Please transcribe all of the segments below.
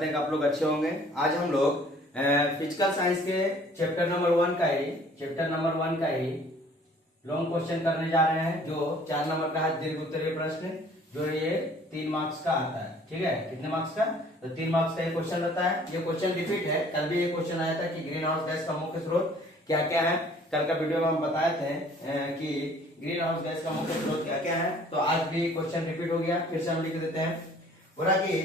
करते हैं कि आप लोग अच्छे होंगे। आज हम लोग फिजिकल साइंस के चैप्टर नंबर 1 का ही लॉन्ग क्वेश्चन करने जा रहे हैं, जो 4 नंबर का है दीर्घ उत्तरीय प्रश्न, जो ये 3 मार्क्स का आता है। ठीक है, कितने मार्क्स का? तो 3 मार्क्स का ये क्वेश्चन रहता है। ये क्वेश्चन रिपीट है, कल भी ये क्वेश्चन आया था कि ग्रीन हाउस गैस का मुख्य स्रोत क्या क्या है। कल का वीडियो में हम बताए थे कि ग्रीन हाउस गैस का मुख्य स्रोत क्या क्या है। तो आज भी क्वेश्चन रिपीट हो गया, फिर से हम लिख देते हैं। बोला कि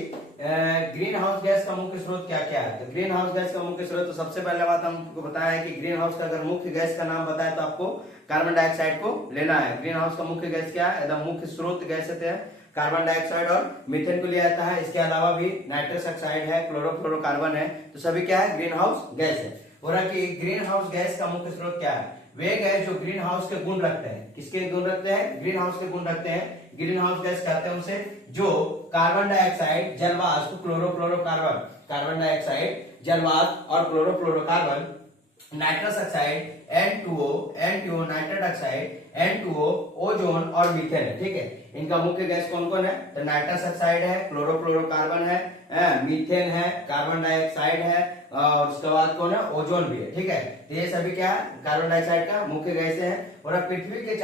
ग्रीन हाउस गैस का मुख्य स्रोत क्या क्या है। तो ग्रीन हाउस गैस का मुख्य स्रोत, तो सबसे पहले बात हमको बताया है कि ग्रीन हाउस का अगर मुख्य गैस का नाम बताए तो आपको कार्बन डाइऑक्साइड को लेना है। ग्रीन हाउस का मुख्य गैस क्या है, एकदम मुख्य स्रोत गैस होते हैं कार्बन डाइऑक्साइड और मीथेन को लिया जाता है। इसके अलावा भी नाइट्रस ऑक्साइड है, क्लोरोफ्लोरोकार्बन है, तो सभी क्या है, ग्रीन हाउस गैस है। बोला कि ग्रीन हाउस गैस का मुख्य स्रोत क्या है, वे गैस जो ग्रीन हाउस के गुण रखते हैं। किसके गुण रखते हैं? ग्रीन हाउस के गुण रखते हैं। ग्रीन हाउस गैस कहते हैं उसे जो कार्बन डाइऑक्साइड, जलवाष्प, क्लोरोफ्लोरोकार्बन, कार्बन डाइऑक्साइड, जलवाष्प और chlorofluorocarbon, nitrous oxide N2O, nitrate oxide N2O, ozone और मीथेन है। ठीक है, इनका मुख्य गैस कौन कौन है? तो नाइट्रस ऑक्साइड है, क्लोरोफ्लोरोकार्बन है, मीथेन है, कार्बन डाइऑक्साइड है और उसके बाद कौन है? ओजोन भी है। ठीक है, तो ये सभी क्या है, कार्बन डाइऑक्साइड का मुख्य गैस है। और पृथ्वी के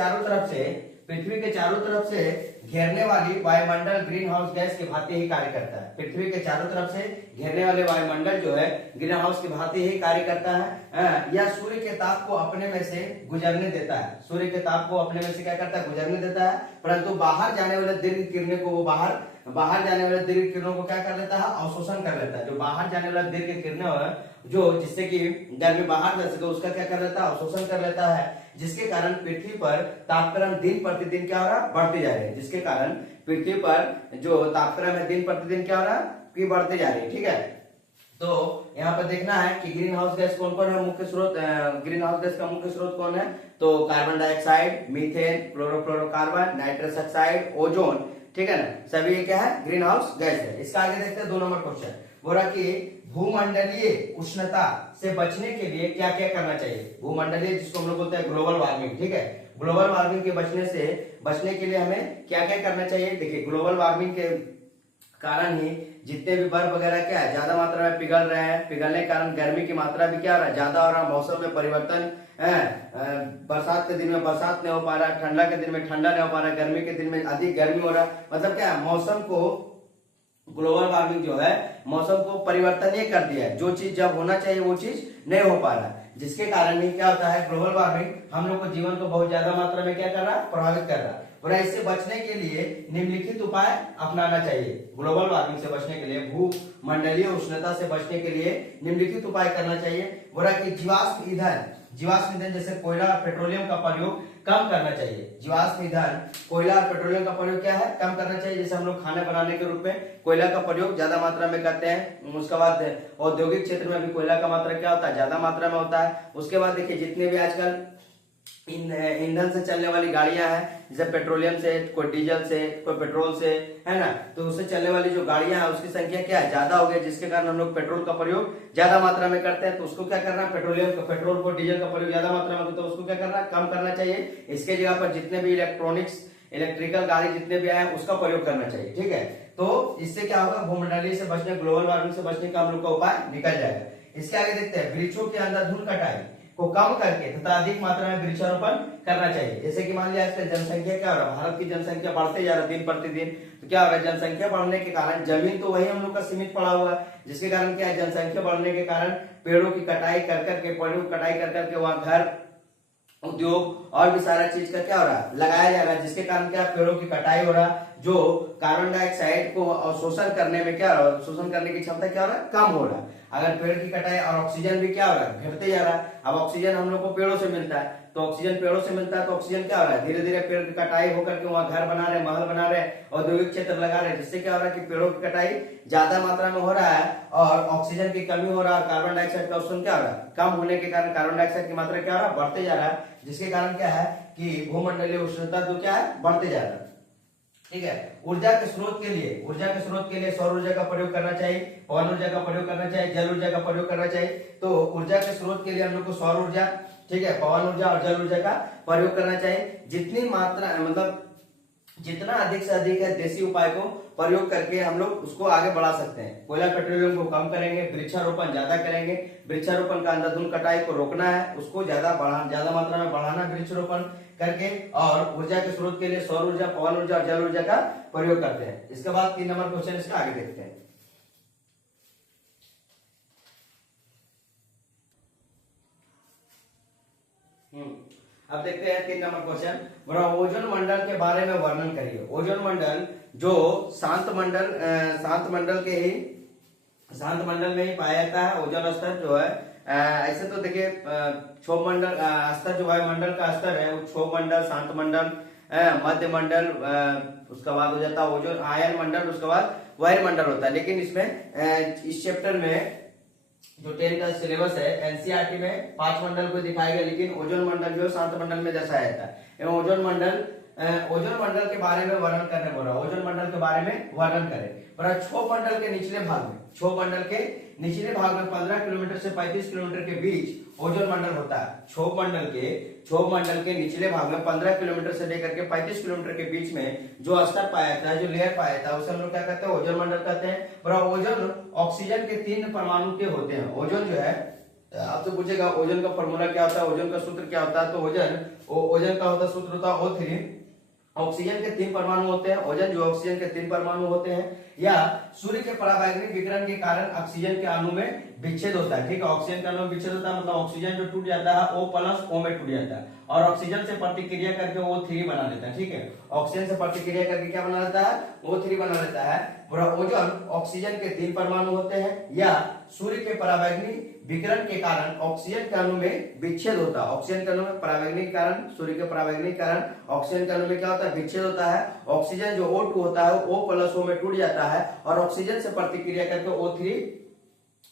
चारों तरफ से घेरने वाली वायुमंडल ग्रीन हाउस गैस की भांति ही कार्य करता है। पृथ्वी के चारों तरफ से घेरने वाले वायुमंडल जो है ग्रीन हाउस की भांति ही कार्य करता है। यह सूर्य के ताप को अपने में से गुजरने देता है। सूर्य के ताप को अपने में से क्या करता है? गुजरने देता है, परंतु बाहर जाने वाले दीर्घ किरणों को वो बाहर जाने वाले दीर्घ किरणों को क्या कर लेता है? अवशोषण कर लेता है। जो बाहर जाने वाला दीर्घ किरणें जो जिससे कि गर्मी बाहर जा सके उसका क्या कर लेता है? अवशोषण कर लेता है, जिसके कारण पृथ्वी पर तापक्रम दिन प्रतिदिन क्या हो रहा है? बढ़ती जा रही है। जिसके कारण पृथ्वी पर जो तापक्रम है दिन प्रतिदिन क्या हो रहा है? कि बढ़ती जा रही है। ठीक है, तो यहाँ पर देखना है कि ग्रीन हाउस गैस कौन कौन है मुख्य स्रोत। ग्रीन हाउस गैस का मुख्य स्रोत कौन है? तो carbon dioxide, methane, chlorofluorocarbon, nitrous oxide, ozone. ठीक है ना, सभी ये क्या है? ग्रीन हाउस गैस है। इसका आगे देखते हैं 2 नंबर क्वेश्चन। बोला कि भूमंडलीय उष्णता से बचने के लिए क्या क्या करना चाहिए। भूमंडलीय जिसको हम लोग बोलते हैं ग्लोबल वार्मिंग। ठीक है, ग्लोबल वार्मिंग के बचने के लिए हमें क्या क्या करना चाहिए। देखिए, ग्लोबल वार्मिंग के कारण ही जितने भी बर्फ वगैरह क्या है ज्यादा मात्रा में पिघल रहे हैं। पिघलने के कारण गर्मी की मात्रा भी क्या हो रहा है? ज्यादा हो रहा है। मौसम में परिवर्तन है, बरसात के दिन में बरसात नहीं हो पा रहा है, ठंडा के दिन में ठंडा नहीं हो पा रहा है, गर्मी के दिन में अधिक गर्मी हो रहा है। मतलब क्या है, मौसम को ग्लोबल वार्मिंग जो है मौसम को परिवर्तन ये कर दिया है। जो चीज जब होना चाहिए वो चीज नहीं हो पा रहा है, जिसके कारण ही क्या होता है, ग्लोबल वार्मिंग हम लोग को जीवन को बहुत ज्यादा मात्रा में क्या कर रहा है? प्रभावित कर रहा है। और इससे बचने के लिए निम्नलिखित उपाय अपनाना चाहिए। ग्लोबल वार्मिंग से बचने के लिए, भूमंडलीय उष्णता से बचने के लिए निम्नलिखित उपाय करना चाहिए। बोला कि जीवाश्म ईंधन जैसे कोयला और पेट्रोलियम का प्रयोग कम करना चाहिए। जीवाश्म ईंधन, कोयला और पेट्रोलियम का प्रयोग क्या है? कम करना चाहिए। जैसे हम लोग खाना बनाने के रूप में कोयला का प्रयोग ज्यादा मात्रा में करते हैं। उसके बाद औद्योगिक क्षेत्र में भी कोयला का मात्रा क्या होता है? ज्यादा मात्रा में होता है। उसके बाद देखिए, जितने भी आजकल ईंधन से चलने वाली गाड़ियां हैं, जैसे पेट्रोलियम से, कोई डीजल से, कोई पेट्रोल से, है ना, तो उससे चलने वाली जो गाड़ियां हैं उसकी संख्या क्या है? ज्यादा हो गई, जिसके कारण हम लोग पेट्रोल का प्रयोग ज्यादा मात्रा में करते हैं। तो उसको क्या करना है? पेट्रोल को डीजल का प्रयोग ज्यादा मात्रा में, तो उसको क्या करना है? कम करना चाहिए। इसके जगह पर जितने भी इलेक्ट्रिकल गाड़ी जितने भी आए उसका प्रयोग करना चाहिए। ठीक है, तो इससे क्या होगा? भूमंडलीय से बचने, ग्लोबल वार्मिंग से बचने का हम लोग का उपाय निकल जाएगा। इसके आगे देखते हैं, वृक्षों के अंधाधुंध कटाई को कम करके तथा अधिक मात्रा में वृक्षारोपण करना चाहिए। जैसे कि मान लिया आजकल जनसंख्या क्या हो रहा है? भारत की जनसंख्या बढ़ते जा रहा है दिन प्रतिदिन। तो क्या हो रहा है? जनसंख्या बढ़ने के कारण जमीन तो वही हम लोग का सीमित पड़ा हुआ है, जिसके कारण क्या है? जनसंख्या बढ़ने के कारण पेड़ों की कटाई कर करके वहां घर, उद्योग और भी सारा चीज का क्या हो रहा है? लगाया जा रहा है, जिसके कारण क्या? पेड़ों की कटाई हो रहा है, जो कार्बन डाइऑक्साइड को शोषण करने में क्या हो रहा है? शोषण करने की क्षमता क्या हो रहा है? कम हो रहा है। अगर पेड़ की कटाई और ऑक्सीजन भी क्या हो रहा है? घटते जा रहा है। अब ऑक्सीजन हम लोग को पेड़ों से मिलता है, तो ऑक्सीजन पेड़ों से मिलता है, तो ऑक्सीजन क्या हो रहा है? धीरे धीरे पेड़ की कटाई होकर के वहां घर बना रहे, महल बना रहे, औद्योगिक क्षेत्र लगा रहे, जिससे क्या हो रहा है कि पेड़ों की कटाई ज्यादा मात्रा में हो रहा है और ऑक्सीजन की कमी हो रहा है। कार्बन डाइऑक्साइड का अवशोषण क्या हो रहा है? कम होने के कारण कार्बन डाइऑक्साइड की मात्रा क्या हो रहा है? बढ़ते जा रहा है, जिसके कारण क्या है कि भूमंडलीय उष्णता जो क्या है? बढ़ते जा रहा है। ठीक है, ऊर्जा के स्रोत के लिए सौर ऊर्जा का प्रयोग करना चाहिए, पवन ऊर्जा का प्रयोग करना चाहिए, जल ऊर्जा का प्रयोग करना चाहिए। तो ऊर्जा के स्रोत के लिए हम लोग को सौर ऊर्जा, ठीक है, पवन ऊर्जा और जल ऊर्जा का प्रयोग करना चाहिए। जितनी मात्रा मतलब जितना अधिक से अधिक है देसी उपाय को प्रयोग करके हम लोग उसको आगे बढ़ा सकते हैं। कोयला पेट्रोलियम को कम करेंगे, वृक्षारोपण ज्यादा करेंगे, वृक्षारोपण का अंधाधुंध कटाई को रोकना है, उसको ज्यादा मात्रा में बढ़ाना वृक्षारोपण करके, और ऊर्जा के स्रोत के लिए सौर ऊर्जा, पवन ऊर्जा और जल ऊर्जा का प्रयोग करते हैं। इसके बाद 3 नंबर क्वेश्चन इसका आगे देखते हैं। अब देखते हैं 3 नंबर क्वेश्चन। बोला ओजोन मंडल के बारे में वर्णन करिए। ओजोन मंडल जो शांत मंडल में ही पाया जाता है। ओजोन स्तर जो है ऐसे तो देखिए क्षोभ मंडल स्तर जो वायुमंडल का स्तर है वो क्षोभ मंडल, शांत मंडल, मध्य मंडल, उसके बाद हो जाता है ओजोन आयन मंडल, उसके बाद वायुमंडल होता है। लेकिन इसमें इस चैप्टर में जो 10 का सिलेबस है एनसीईआरटी में 5 मंडल को दिखाया गया, लेकिन ओजोन मंडल जो शांत मंडल में दर्शाया जाता है। एवं ओजोन मंडल के बारे में वर्णन करने बोला। ओजोन मंडल के बारे में वर्णन करें। पर क्षोभ मंडल के निचले भाग में, क्षोभ मंडल के निचले भाग में 15 किलोमीटर से 35 किलोमीटर के बीच ओजोन मंडल होता है। क्षोभ मंडल के निचले भाग में 15 किलोमीटर से लेकर के 35 किलोमीटर के बीच में जो स्तर पाया जाता है, जो लेयर पाया जाता है, उसे हम लोग क्या कहते हैं? ओजोन मंडल कहते हैं। और ओजोन ऑक्सीजन के 3 परमाणु के होते हैं। ओजोन जो है आपसे पूछेगा ओजोन का फॉर्मूला क्या होता है, ओजोन का सूत्र क्या होता है, तो ओजोन का होता सूत्र होता है O3। ऑक्सीजन के 3 परमाणु होते हैं। ओजोन जो ऑक्सीजन के 3 परमाणु होते हैं, या सूर्य के पराबैंगनी विकिरण के कारण ऑक्सीजन के अणु में विच्छेद होता है। ठीक है, ऑक्सीजन का अणु में विच्छेद होता है, मतलब ऑक्सीजन जो टूट जाता है O+O में टूट जाता है, और ऑक्सीजन से प्रतिक्रिया करके O3 बना लेता है। ठीक है, ऑक्सीजन से प्रतिक्रिया करके क्या बना लेता है? O3 बना लेता है। ओजोन ऑक्सीजन के 3 परमाणु होते हैं, या सूर्य के पराबैंगनी विकिरण के कारण ऑक्सीजन के अणु में विच्छेद होता है। ऑक्सीजन के अणु में पराबैंगनी के कारण, सूर्य के पराबैंगनी के कारण ऑक्सीजन के अणु में क्या होता है? विच्छेद होता है। ऑक्सीजन जो O2 होता है वो O+O में टूट जाता है, और ऑक्सीजन से प्रतिक्रिया करके O3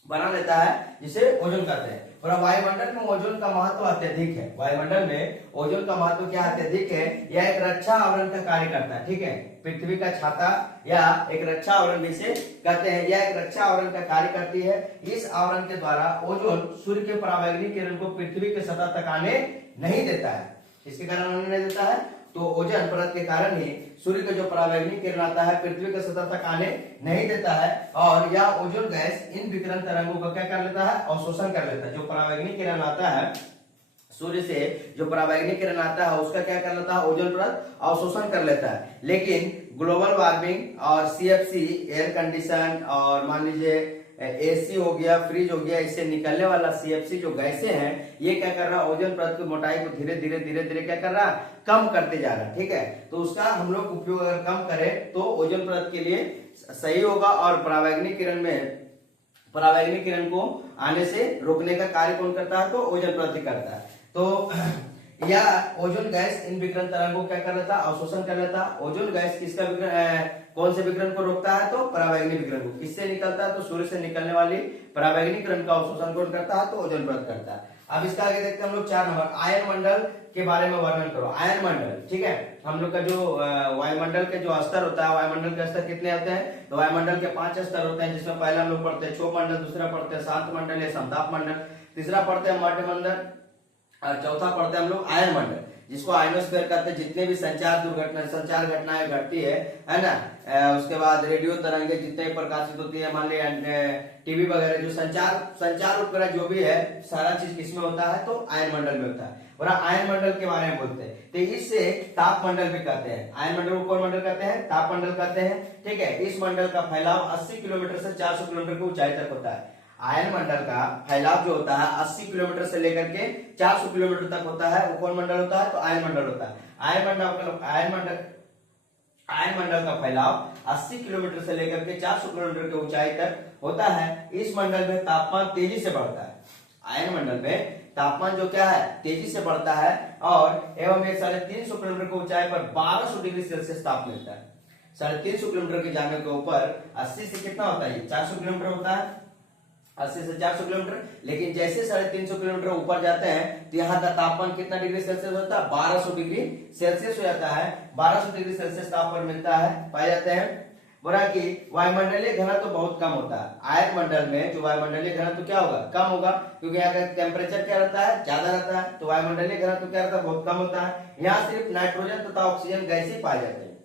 बना लेता है, जिसे ओजोन कहते हैं। और वायुमंडल में ओजोन का महत्व अत्यधिक है। वायुमंडल में ओजोन का महत्व क्या अत्यधिक है? यह एक रक्षा आवरण का कार्य करता है। ठीक है, पृथ्वी का छाता या एक रक्षा आवरण जिसे कहते हैं, यह एक रक्षा आवरण का कार्य करती है। इस आवरण के द्वारा ओजोन सूर्य के पराबैंगनी किरण को पृथ्वी के सतह तक आने नहीं देता है। इसके कारण आने नहीं देता है, तो ओजोन परत के कारण ही सूर्य का जो पराबैंगनी किरण आता है पृथ्वी के सतह तक आने नहीं देता है, और यह ओजोन गैस इन विकिरण तरंगों का क्या कर लेता है? अवशोषण कर लेता है। जो पराबैंगनी किरण आता है सूर्य से, जो पराबैंगनी किरण आता है उसका क्या कर लेता है? ओजोन परत अवशोषण कर लेता है। लेकिन ग्लोबल वार्मिंग और CFC एयर कंडीशन, और मान लीजिए AC हो गया, फ्रिज हो गया, इससे निकलने वाला CFC जो गैसें हैं, ये क्या कर रहा है? ओजोन परत की मोटाई को धीरे धीरे क्या कर रहा है? कम करते जा रहा है। ठीक है, तो उसका हम लोग उपयोग अगर कम करें तो ओजोन परत के लिए सही होगा, और पराबैंगनी किरण को आने से रोकने का कार्य कौन करता है? तो ओजोन परत ही करता है। तो या ओजोन गैस इन विकिरण तरंगों क्या कर लेता? अवशोषण कर लेता। ओजोन गैस किसका कौन से विकिरण को रोकता है? तो पराबैंगनी विकिरण को। किससे निकलता है? तो सूर्य से निकलने वाली पराबैंगनी किरण का अवशोषण कौन करता है? तो ओजोन परत करता है। अब इसका आगे देखते हैं हम लोग 4 नंबर, आयन मंडल के बारे में वर्णन करो। आयन मंडल, ठीक है, हम लोग का जो वायुमंडल के जो स्तर होता है, वायुमंडल के स्तर कितने होते हैं? तो वायुमंडल के 5 स्तर होते हैं, जिसमें पहला हम लोग पढ़ते हैं क्षोभ मंडल, दूसरा पढ़ते हैं शांत मंडल या समताप मंडल, तीसरा पढ़ते हैं मध्य मंडल, और चौथा पढ़ते हैं हम लोग आयन मंडल, जिसको आयनोस्फीयर कहते हैं। जितने भी संचार घटनाएं घटती है ना, उसके बाद रेडियो तरंगे जितने प्रकाशित होती है, मान लिया टीवी वगैरह, जो संचार उपकरण जो भी है, सारा चीज किसमें होता है? तो आयन मंडल में होता है। और आयन मंडल के बारे में बोलते हैं, तो इससे ताप मंडल भी कहते हैं। आयन मंडल को कौन मंडल कहते हैं? ताप मंडल कहते हैं। ठीक है, इस मंडल का फैलाव 80 किलोमीटर से 400 किलोमीटर की ऊंचाई तक होता है। आयन मंडल का फैलाव जो होता है 80 किलोमीटर से लेकर के 400 किलोमीटर तक होता है, वो कौन मंडल होता है? तो आयन मंडल होता है। आयन मंडल का फैलाव 80 किलोमीटर से लेकर के 400 किलोमीटर की ऊंचाई तक होता है। इस मंडल में तापमान तेजी से बढ़ता है। आयन मंडल में तापमान जो क्या है? तेजी से बढ़ता है, और एवं एक 350 किलोमीटर की ऊंचाई पर 1200 डिग्री सेल्सियस ताप मिलता है। 350 किलोमीटर की जाने के ऊपर 80 से कितना होता है? 400 किलोमीटर होता है, 80 से 400 किलोमीटर। लेकिन जैसे 350 किलोमीटर ऊपर जाते हैं तो यहाँ का तापमान कितना डिग्री सेल्सियस होता है? 1200 डिग्री सेल्सियस हो जाता है। 1200 डिग्री सेल्सियस तापमान मिलता है, पाए जाते हैं। बोला कि वायुमंडलीय घनत्व तो बहुत कम होता है। आयन मंडल में जो वायुमंडलीय घनत्व तो क्या होगा? कम होगा, क्योंकि यहाँ का टेम्परेचर क्या रहता है? ज्यादा रहता है। तो वायुमंडलीय घनत्व तो क्या रहता है? बहुत कम होता है। यहाँ सिर्फ नाइट्रोजन तथा ऑक्सीजन गैस ही पाए जाते हैं।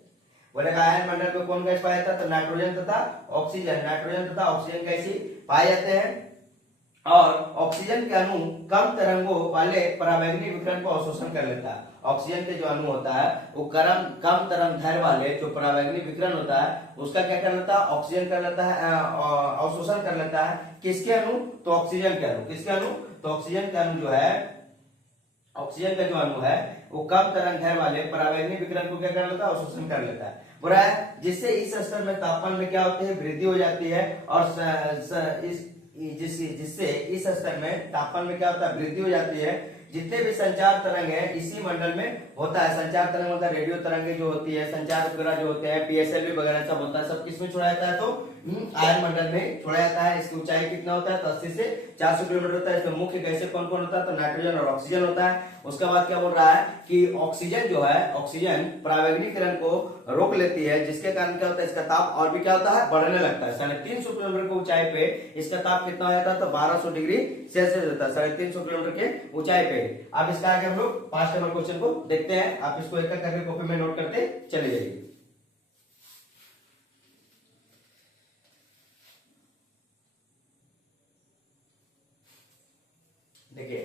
बोलेगा आयन मंडल में कौन गैस पाया जाता है, तो नाइट्रोजन तथा ऑक्सीजन। नाइट्रोजन तथा ऑक्सीजन गैस ही पाए जाते हैं। और ऑक्सीजन के अणु कम तरंगों वाले पराबैंगनी विकिरण को अवशोषण कर लेता है। ऑक्सीजन के जो अणु होता है वो कम तरंग दैर्घ्य वाले जो पराबैंगनी विकिरण होता है उसका क्या कर लेता है, ऑक्सीजन कर लेता है, अवशोषण कर लेता है। किसके अणु, तो ऑक्सीजन के अणु। किसके अणु, तो ऑक्सीजन के अणु जो है, ऑक्सीजन का जो अणु है वो कम तरंग दैर्घ्य वाले पराबैंगनी विकिरण को क्या कर लेता है, अवशोषण कर लेता है। बुरा है, जिससे इस स्तर में तापमान में क्या होती है, वृद्धि हो जाती है। और जिससे इस स्तर में तापमान में क्या होता है, वृद्धि हो जाती है। जितने भी संचार तरंग है इसी मंडल में होता है। संचार तरंग होता है, रेडियो तरंगे जो होती है, संचार उपग्रह जो होते हैं, पीएसएलवी वगैरह सब होता है, सब किसमें छोड़ा जाता है, तो आयन मंडल में छोड़ा जाता है। इसकी ऊंचाई कितना होता है, तो 80 से 400 किलोमीटर होता है। इसमें मुख्य गैसें कौन कौन होता है, तो नाइट्रोजन और ऑक्सीजन होता है। उसके बाद क्या बोल रहा है कि ऑक्सीजन जो है, ऑक्सीजन पराबैंगनीकरण को रोक लेती है, जिसके कारण क्या होता है, इसका ताप और भी क्या होता है, बढ़ने लगता है। 350 किलोमीटर की ऊंचाई पे इसका ताप कितना हो जाता है, तो 1200 डिग्री सेल्सियस होता है 350 किलोमीटर के ऊंचाई पे। अब इसका आगे हम लोग 5 नंबर क्वेश्चन को देखते हैं। आप इसको एक एक करके कॉपी में नोट करते चले जाइए। देखिए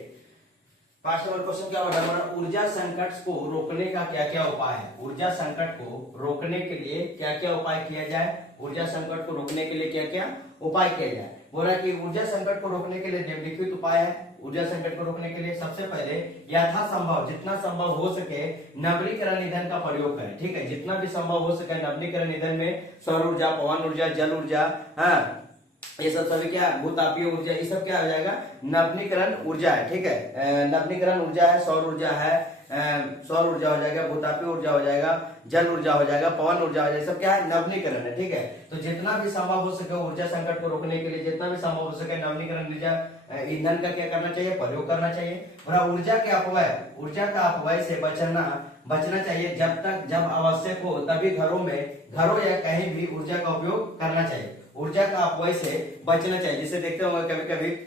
5 नंबर क्वेश्चन क्या होगा हमारा, ऊर्जा संकट को रोकने का क्या क्या उपाय है। ऊर्जा संकट को रोकने के लिए क्या क्या उपाय किया जाए, ऊर्जा संकट को रोकने के लिए क्या क्या उपाय किया जाए। बोल रहा है कि ऊर्जा संकट को रोकने के लिए निम्नलिखित उपाय है। ऊर्जा संकट को रोकने के लिए सबसे पहले यथासंभव, जितना संभव हो सके नवीकरण ईंधन का प्रयोग करें। ठीक है, जितना भी संभव हो सके नवीकरण ईंधन में सौर ऊर्जा, पवन ऊर्जा, जल ऊर्जा, हाँ ये सब सभी क्या, भूतापीय ऊर्जा, ये सब क्या हो जाएगा, नवीकरण ऊर्जा है। ठीक है, नवीकरण ऊर्जा है, सौर ऊर्जा है, सौर ऊर्जा हो जाएगा, भूतापीय ऊर्जा हो जाएगा, जल ऊर्जा हो जाएगा, पवन ऊर्जा हो जाएगा, सब क्या है, नवीकरण है। ठीक है, तो जितना भी संभव हो सके ऊर्जा संकट को रोकने के लिए जितना भी संभव हो सके नवीकरण ऊर्जा ईंधन का क्या करना चाहिए, प्रयोग करना चाहिए। और ऊर्जा के अपव्यय से बचना चाहिए। जब आवश्यक हो तभी घरों या कहीं भी ऊर्जा का उपयोग करना चाहिए। ऊर्जा का अपव्यय से बचना चाहिए। जिसे देखते होंगे कभी कभी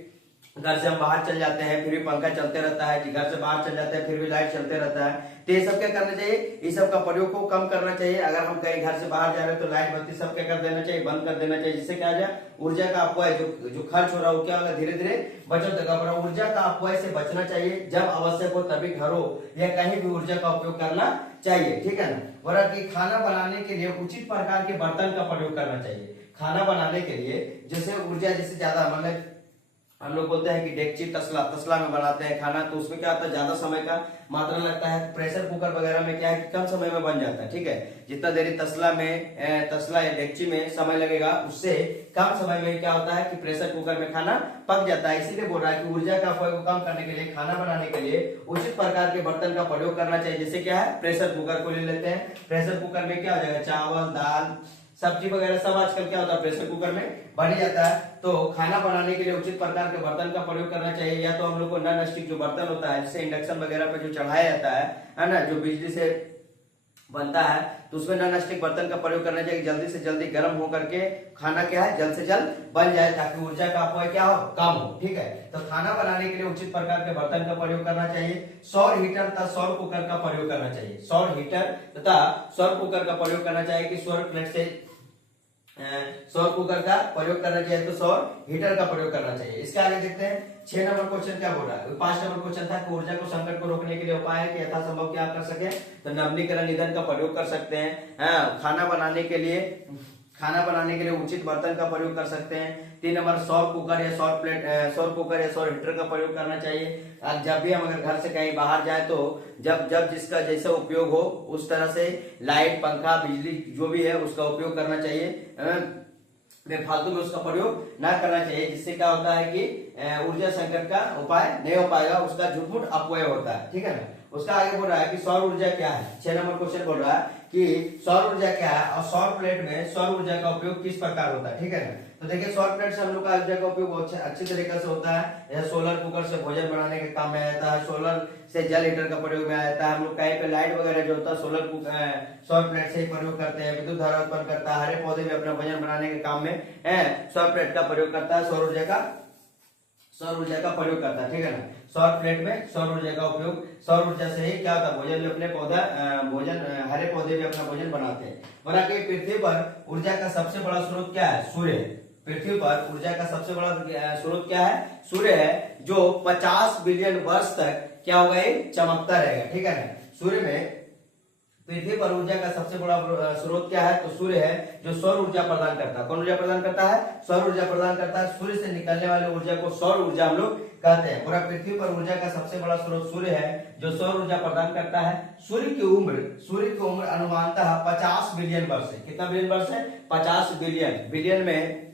घर से हम बाहर चल जाते हैं फिर भी पंखा चलते रहता है, घर से बाहर चल जाते हैं फिर भी लाइट चलते रहता है। तो ये सब क्या करना चाहिए, इस सब का प्रयोग को कम करना चाहिए। अगर हम कहीं घर से बाहर जा रहे हैं तो लाइट बत्ती सब क्या कर देना चाहिए, बंद कर देना चाहिए। जिससे क्या आ जाए, ऊर्जा का अपव्यय जो खर्च हो रहा है वो क्या होगा, धीरे धीरे बचत होगा। ऊर्जा का अपव्यय से बचना चाहिए। जब आवश्यक हो तभी घरों या कहीं भी ऊर्जा का उपयोग करना चाहिए। ठीक है ना। वरना कि खाना बनाने के लिए उचित प्रकार के बर्तन का प्रयोग करना चाहिए। खाना बनाने के लिए जैसे ऊर्जा जैसे ज्यादा, मतलब हम लोग बोलते हैं कि डेगची तसला में बनाते हैं खाना, तो उसमें क्या होता है, ज्यादा समय का मात्रा लगता है। प्रेशर कुकर वगैरह में क्या है कि कम समय में बन जाता है। ठीक है, जितना देरी तसला या डेगची में समय लगेगा उससे कम समय में क्या होता है कि प्रेशर कुकर में खाना पक जाता है। इसीलिए बोल रहा है कि ऊर्जा का अपव्यय को कम करने के लिए खाना बनाने के लिए उचित प्रकार के बर्तन का प्रयोग करना चाहिए। जैसे क्या है, प्रेशर कुकर को ले लेते हैं। प्रेशर कुकर में क्या हो जाएगा, चावल, दाल, सब्जी वगैरह सब आजकल क्या होता है प्रेशर कुकर में बन जाता है। तो खाना बनाने के लिए उचित प्रकार के बर्तन का प्रयोग करना चाहिए। या तो हम लोग को नॉन स्टिक जो बर्तन होता है, जैसे इंडक्शन वगैरह पे जो चढ़ाया जाता है ना, जो बिजली से बनता है, तो उसमें नॉन स्टिक बर्तन का प्रयोग करना चाहिए। जल्दी से जल्दी गर्म होकर के खाना क्या है, जल्द से जल्द बन जाए, ताकि ऊर्जा का अपव्यय क्या हो, कम हो। ठीक है, तो खाना बनाने के लिए उचित प्रकार के बर्तन का प्रयोग करना चाहिए। सौर हीटर तथा सौर कुकर का प्रयोग करना चाहिए। सौर हीटर तथा सौर कुकर का प्रयोग करना चाहिए कि सौर प्लेट से सौर कुकर का प्रयोग करना चाहिए, तो सौर हीटर का प्रयोग करना चाहिए। इसके आगे देखते हैं 6 नंबर क्वेश्चन क्या बोल रहा है। 5 नंबर क्वेश्चन था कि ऊर्जा को संकट को रोकने के लिए उपाय है कि यथासंभव क्या कर सके, तो नवीकरण ईंधन का प्रयोग कर सकते हैं। खाना बनाने के लिए उचित बर्तन का प्रयोग कर सकते हैं। 3 नंबर सौर कुकर या सौर हीटर का प्रयोग करना चाहिए। जब भी हम अगर घर से कहीं बाहर जाए तो जब जिसका जैसा उपयोग हो उस तरह से लाइट, पंखा, बिजली जो भी है उसका उपयोग करना चाहिए। बेफालतू में उसका प्रयोग ना करना चाहिए। जिससे क्या होता है कि ऊर्जा संकट का उपाय नहीं हो पाएगा, उसका झूठ अपव्यय होता है। ठीक है ना। उसका आगे बोल रहा है कि सौर ऊर्जा क्या है। 6 नंबर क्वेश्चन बोल रहा है कि सौर ऊर्जा क्या है और सौर प्लेट में सौर ऊर्जा का उपयोग किस प्रकार होता है। ठीक है ना। तो देखिए सौर प्लेट से हम लोग का ऊर्जा का उपयोग बहुत अच्छी तरीके से होता है। जैसे सोलर कुकर से भोजन बनाने के काम में आता है, सोलर से जल हीटर का प्रयोग में आता है। हम लोग कहीं पे लाइट वगैरह जो होता है सौर प्लेट से ही प्रयोग करते हैं। विद्युत धारा उत्पन्न करता है। हरे पौधे भी अपना भोजन बनाने के काम में सौर प्लेट का प्रयोग करता है। सौर ऊर्जा का सौर ऊर्जा का प्रयोग करता है, ठीक है ना। सौर प्लेट में सौर ऊर्जा का उपयोग, सौर ऊर्जा से ही क्या होता है, भोजन भी अपने हरे पौधे भी अपना भोजन बनाते हैं। बोला कि पृथ्वी पर ऊर्जा का सबसे बड़ा स्रोत क्या है, सूर्य है। पृथ्वी पर ऊर्जा का सबसे बड़ा स्रोत क्या है, सूर्य है, जो 50 बिलियन वर्ष तक क्या होगा, ये चमकता रहेगा, ठीक है ना। सूर्य में पृथ्वी पर ऊर्जा का सबसे बड़ा स्रोत क्या है, तो सूर्य है, जो सौर ऊर्जा प्रदान करता है। कौन ऊर्जा प्रदान करता है, सौर ऊर्जा प्रदान करता है। सूर्य से निकलने वाली ऊर्जा को सौर ऊर्जा हम लोग कहते हैं। पूरा पृथ्वी पर ऊर्जा का सबसे बड़ा स्रोत सूर्य है, जो सौर ऊर्जा प्रदान करता है। सूर्य की उम्र अनुमानतः 50 बिलियन वर्ष है। कितना बिलियन वर्ष है, 50 बिलियन। बिलियन में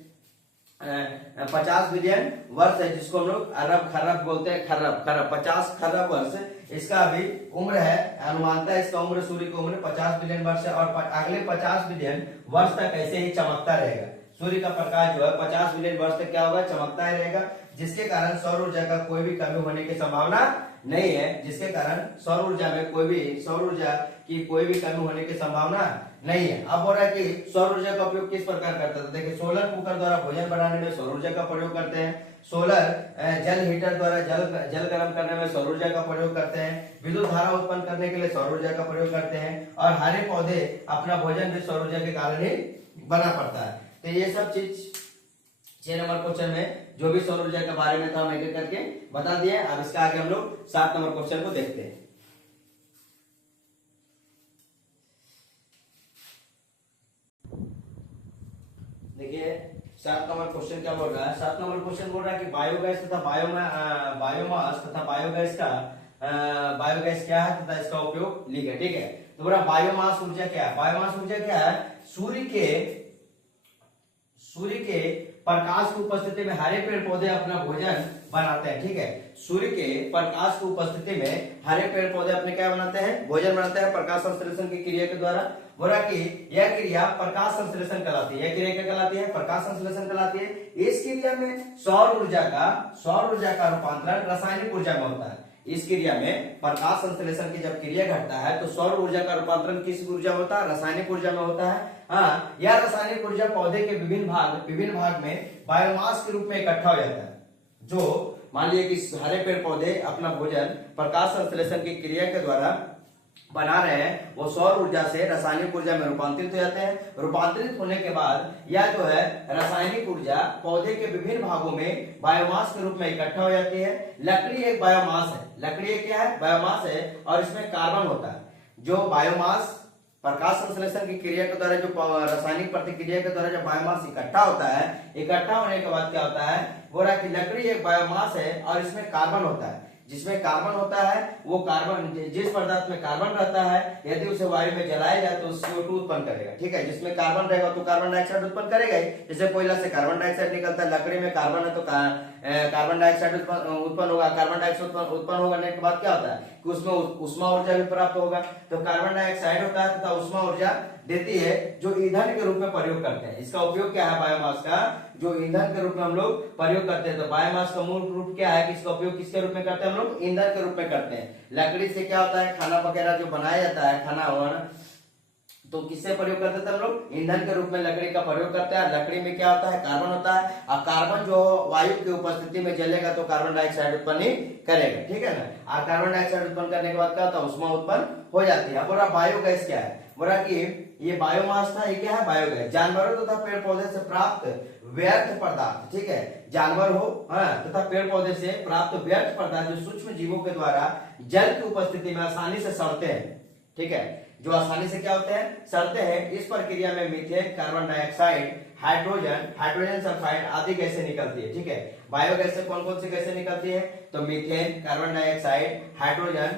50 बिलियन वर्ष है, जिसको हम लोग अरब खरब बोलते हैं, खरब 50 खरब वर्ष इसका अभी उम्र है। अनुमानतः इसका उम्र, सूर्य की उम्र 50 बिलियन वर्ष है, और अगले 50 बिलियन वर्ष तक ऐसे ही चमकता रहेगा। सूर्य का प्रकाश जो है 50 बिलियन वर्ष तक क्या होगा, चमकता ही रहेगा, जिसके कारण सौर ऊर्जा का कोई भी कमी होने की संभावना नहीं है। जिसके कारण सौर ऊर्जा की कोई भी कमी होने की संभावना नहीं है। अब हो रहा है कि सौर ऊर्जा का उपयोग किस प्रकार करते हैं, देखिए सोलर कुकर द्वारा भोजन बनाने में सौर ऊर्जा का प्रयोग करते हैं। सोलर जल हीटर द्वारा जल गर्म करने में सौर ऊर्जा का प्रयोग करते हैं। विद्युत धारा उत्पन्न करने के लिए सौर ऊर्जा का प्रयोग करते हैं। और हरे पौधे अपना भोजन भी सौर ऊर्जा के कारण ही बना पड़ता है। तो ये सब चीज 6 नंबर क्वेश्चन में जो भी सौर ऊर्जा के बारे में था हम एक करके बता दिए। अब इसका आगे हम लोग 7 नंबर क्वेश्चन को देखते हैं। देखिए 7 नंबर क्वेश्चन क्या बोल रहा है, 7 नंबर क्वेश्चन बोल रहा है कि बायोगैस तथा बायोमास तथा बायोगैस क्या है तथा इसका उपयोग लिखे, ठीक है। तो बोला बायोमास ऊर्जा क्या है, बायोमास ऊर्जा क्या है, सूर्य के प्रकाश की उपस्थिति में हरे पेड़ पौधे अपना भोजन बनाते हैं, ठीक है। सूर्य के प्रकाश की उपस्थिति में हरे पेड़ पौधे अपने क्या बनाते हैं, भोजन बनाते हैं, प्रकाश संश्लेषण की क्रिया के द्वारा। बोला कि यह क्रिया प्रकाश संश्लेषण कहलाती है। यह क्रिया क्या कहलाती है, प्रकाश संश्लेषण कहलाती है। इस क्रिया में सौर ऊर्जा का रूपांतरण रासायनिक ऊर्जा में होता है। इस क्रिया में प्रकाश संश्लेषण की जब क्रिया घटता है तो सौर ऊर्जा का रूपांतरण किस ऊर्जा में होता है, रासायनिक ऊर्जा में होता है। हाँ, यह रासायनिक ऊर्जा पौधे के विभिन्न भाग में बायोमास के रूप में इकट्ठा हो जाता है। जो मान लिया कि हरे पेड़ पौधे अपना भोजन प्रकाश संश्लेषण की क्रिया के द्वारा बना रहे हैं, वो सौर ऊर्जा से रासायनिक ऊर्जा में रूपांतरित हो जाते हैं। रूपांतरित होने के बाद यह जो है रासायनिक ऊर्जा पौधे के विभिन्न भागों में बायोमास के रूप में इकट्ठा हो जाती है। लकड़ी एक बायोमास है, लकड़ी एक क्या है, बायोमास है, और इसमें कार्बन होता है। जो बायोमास प्रकाश संश्लेषण की क्रिया के द्वारा, जो रासायनिक प्रतिक्रिया के द्वारा जब बायोमास इकट्ठा होता है, इकट्ठा होने के बाद क्या होता है, बोला कि लकड़ी एक बायोमास है और इसमें कार्बन होता है। जिसमें कार्बन होता है, वो कार्बन, जिस पदार्थ में कार्बन रहता है, यदि उसे वायु में जलाया जाए तो CO2 उत्पन्न करेगा, ठीक है। जिसमें कार्बन रहेगा तो कार्बन डाइऑक्साइड उत्पन्न करेगा ही। जैसे कोयला से कार्बन डाइऑक्साइड निकलता है, लकड़ी में कार्बन है तो कार्बन डाइऑक्साइड उत्पन्न होगा। कार्बन डाइऑक्साइड उत्पन्न होने के बाद क्या होता है कि उसमें उष्मा ऊर्जा भी प्राप्त होगा। तो कार्बन डाइऑक्साइड होता है तथा उष्मा ऊर्जा देती है, जो ईंधन के रूप में प्रयोग करते हैं। इसका उपयोग क्या है, बायोमास का जो ईंधन के रूप में हम लोग प्रयोग करते हैं। तो बायोमास का मूल रूप क्या है कि इसका उपयोग किसके रूप में करते हैं, हम लोग ईंधन के रूप में करते हैं। लकड़ी से क्या होता है, खाना वगैरह जो बनाया जाता है, खाना वाना, तो किससे प्रयोग करते थे हम लोग, ईंधन के रूप में लकड़ी का प्रयोग करते हैं। लकड़ी में क्या होता है, कार्बन होता है, और कार्बन जो वायु की उपस्थिति में जलेगा तो कार्बन डाइऑक्साइड उत्पन्न ही करेगा, ठीक है ना। और कार्बन डाइऑक्साइड उत्पन्न करने के बाद क्या होता है, उष्मा उत्पन्न हो जाती है। अब बोला बायोगैस क्या है, बोला कि ये बायोमास था, ये क्या है, बायोगैस। जानवरों तथा पेड़ पौधे से प्राप्त व्यर्थ पदार्थ, ठीक है, जानवर हो तथा पेड़ पौधे से प्राप्त व्यर्थ पदार्थ जो सूक्ष्म जीवों के द्वारा जल की उपस्थिति में आसानी से सड़ते हैं, ठीक है, जो आसानी से क्या होते हैं, सड़ते हैं। इस प्रक्रिया में methane, carbon dioxide, hydrogen sulphide आदि गैसें निकलती है, ठीक है। बायोगैस से कौन कौन सी गैसें निकलती है, तो methane, carbon dioxide, hydrogen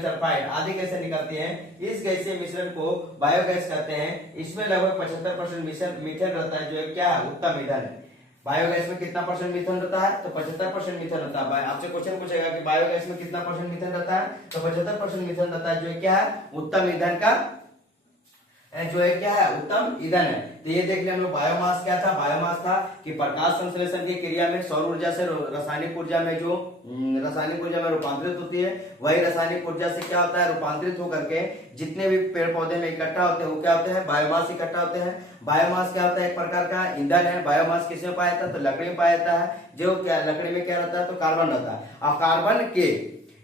sulphide आदि गैसें निकलती हैं। इस गैसीय मिश्रण को बायोगैस कहते हैं। इसमें लगभग 75% मीथेन रहता है, जो क्या है, उत्तम ईंधन है। बायोगैस में कितना परसेंट मीथेन रहता है, तो 75% मीथेन रहता है। आपसे क्वेश्चन पूछेगा कि बायोगैस में कितना परसेंट मीथेन रहता है, तो 75% मीथेन रहता है, जो क्या है, उत्तम ईंधन का जो है क्या है, उत्तम ईंधन है। तो ये देख लिया हम लोग। बायोमास क्या था, बायोमास था कि प्रकाश संश्लेषण की क्रिया में सौर ऊर्जा से रासायनिक ऊर्जा में जो रासायनिक ऊर्जा में रूपांतरित होती है, वही रासायनिक ऊर्जा से क्या होता है, रूपांतरित होकर के जितने भी पेड़ पौधे में इकट्ठा होते हैं वो क्या होते हैं, बायोमास इकट्ठा होते हैं। बायोमास क्या होता है, एक प्रकार का ईंधन है। बायोमास किसमें पाया जाता है, तो लकड़ी में पाया जाता है। जो क्या लकड़ी में क्या रहता है, तो कार्बन रहता है। और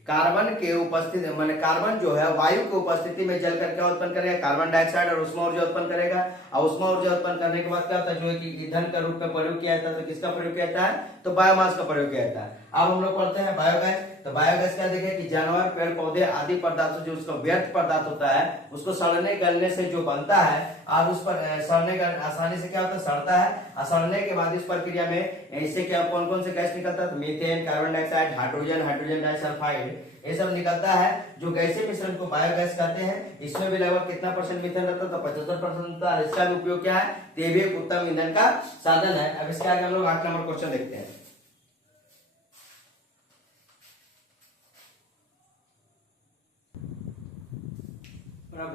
कार्बन के उपस्थिति माने कार्बन जो है वायु की उपस्थिति में जल कर क्या उत्पन्न करेगा, कार्बन डाइऑक्साइड और ऊष्मा ऊर्जा उत्पन्न करेगा। और ऊष्मा ऊर्जा उत्पन्न करने के बाद क्या होता है, जो है कि ईंधन का रूप में प्रयोग किया जाता है। तो किसका प्रयोग किया जाता है, तो बायोमास का प्रयोग किया जाता है। अब हम लोग पढ़ते हैं बायोगैस। तो बायोगैस क्या देखे कि जानवर, पेड़ पौधे आदि पदार्थ जो उसका व्यर्थ पदार्थ होता है उसको सड़ने गलने से जो बनता है और उस पर सड़ने का आसानी से क्या होता है, सड़ता है। और सड़ने के बाद इस प्रक्रिया में इससे क्या कौन कौन से गैस निकलता है, तो methane, carbon dioxide, hydrogen, hydrogen disulphide, ये सब निकलता है। जो गैसीय मिश्रण को बायोगैस कहते हैं। इसमें भी लगभग कितना परसेंट मीथेन रहता है, तो 75% था। इसका भी उपयोग क्या है, तो ये भी एक उत्तम ईंधन का साधन है। अब इसके आगे हम लोग 8 नंबर क्वेश्चन देखते हैं।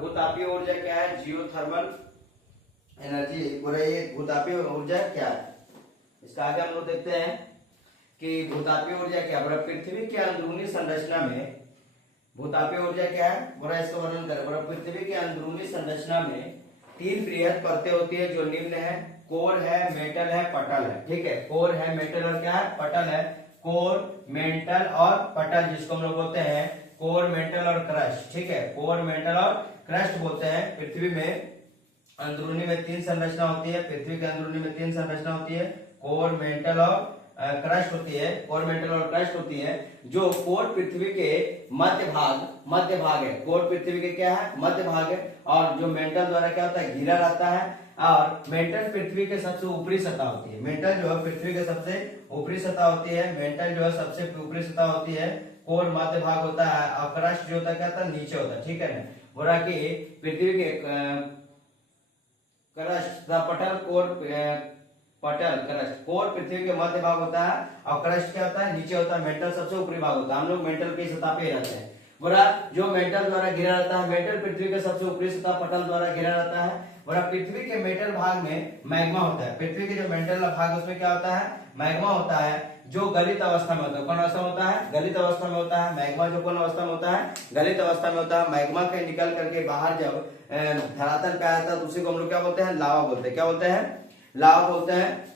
भूतापीय ऊर्जा क्या है, जियोथर्मल एनर्जी। ये भूतापीय ऊर्जा क्या है, इसका आगे हम लोग देखते हैं कि भूतापीय ऊर्जा क्या है। पृथ्वी के अंदरूनी संरचना में भूतापीय ऊर्जा क्या है, बोला इसका वर्णन करें। पृथ्वी के अंदरूनी संरचना में 3 बृहद परतें होती है जो निम्न है, कोर है, मेटल है, पटल है। ठीक है, कोर है, मेटल और क्या है, पटल है। कोर, मेटल और पटल, जिसको हम लोग बोलते हैं कोर, मेटल और क्रस्ट। ठीक है, कोर, मेटल और क्रस्ट बोलते हैं। पृथ्वी में अंदरूनी में 3 संरचना होती है। पृथ्वी के अंदरूनी में 3 संरचना होती है, कोर, मेटल और क्रस्ट होती है। कोर, मेटल और क्रस्ट होती है। जो कोर पृथ्वी के मध्य भाग है। कोर पृथ्वी के क्या है, मध्य भाग है। और जो मेटल द्वारा क्या होता है, घिरा रहता है। और मेटल पृथ्वी के सबसे ऊपरी सतह होती है। मेटल जो है पृथ्वी के सबसे ऊपरी सतह होती है। मेटल जो है सबसे ऊपरी सतह होती है। कोर मध्य भाग होता है और क्रस्ट जो होता है क्या होता है, नीचे होता है। ठीक है ना, बोला कि पृथ्वी के क्रस्ट पटल, क्रस्ट, कोर पृथ्वी के मध्य भाग होता है और क्रस्ट क्या होता है, नीचे होता है। मेटल सबसे ऊपरी भाग होता है। हम लोग मेटल की सतह पे रहते हैं। बोला जो मेटल द्वारा घिरा रहता है, मेटल पृथ्वी के सबसे ऊपरी सतह पटल द्वारा घिरा रहता है। बोला पृथ्वी के मेटल भाग में मैग्मा होता है। पृथ्वी के जो मेटल भाग उसमें क्या होता है, मैग्मा होता है, जो गलित अवस्था में होता है। कौन अवस्था में होता है, गलित अवस्था में होता है। मैग्मा जो कौन अवस्था में होता है, गलित अवस्था में होता है। मैग्मा के निकल करके बाहर जब धरातल पे आया था तो उसी को हम लोग क्या बोलते हैं, लावा बोलते हैं। क्या बोलते हैं, लावा बोलते हैं।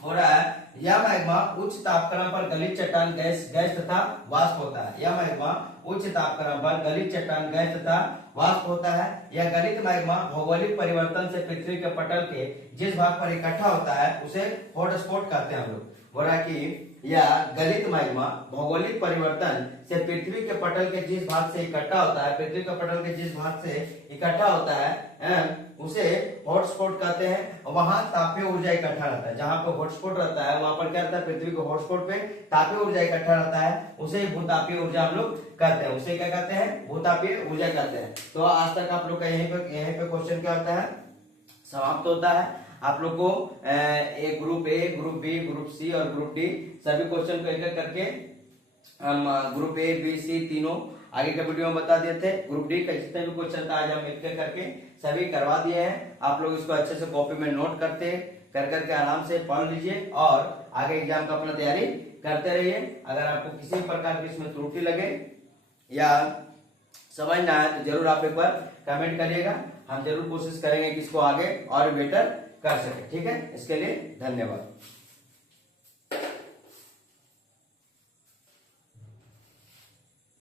हो रहा है यह मैग्मा उच्च तापक्रम पर गलित चट्टान गैस तथा वाष्प होता है। यह मैग्मा उच्च तापक्रम पर गलित चट्टान गैस तथा वाष्प होता है। यह गलित मैग्मा भौगोलिक परिवर्तन से पृथ्वी के पटल के जिस भाग पर इकट्ठा होता है उसे हॉटस्पॉट कहते हैं हम लोग। बोला कि यह गलित मैग्मा भौगोलिक परिवर्तन से पृथ्वी के पटल के जिस भाग से इकट्ठा होता है, पृथ्वी के पटल के जिस भाग से इकट्ठा होता है उसे हॉटस्पॉट कहते हैं। वहां तापीय ऊर्जा इकट्ठा रहता है। जहां पर हॉटस्पॉट रहता है वहां पर क्या रहता है, पृथ्वी के हॉटस्पॉट पे तापीय ऊर्जा इकट्ठा रहता है, उसे भूतापीय ऊर्जा हम लोग कहते हैं। उसे क्या कहते हैं, भूतापीय ऊर्जा कहते हैं। तो आज तक आप लोग का यहीं पे क्वेश्चन क्या होता है, समाप्त होता है। आप लोग को group A, group B, group C और ग्रुप डी सभी क्वेश्चन को एक एक करके हम ग्रुप ए, बी, सी तीनों आगे के वीडियो में बता दिए थे। ग्रुप डी का जितने भी क्वेश्चन था आज हम एक एक करके सभी करवा दिए हैं। आप लोग इसको अच्छे से कॉपी में नोट करके आराम से पढ़ लीजिए और आगे एग्जाम का अपना तैयारी करते रहिए। अगर आपको किसी प्रकार की इसमें त्रुटि लगे या समझ ना आए तो जरूर आप एक बार कमेंट करिएगा। हम जरूर कोशिश करेंगे कि इसको आगे और बेटर कर सके। ठीक है, इसके लिए धन्यवाद।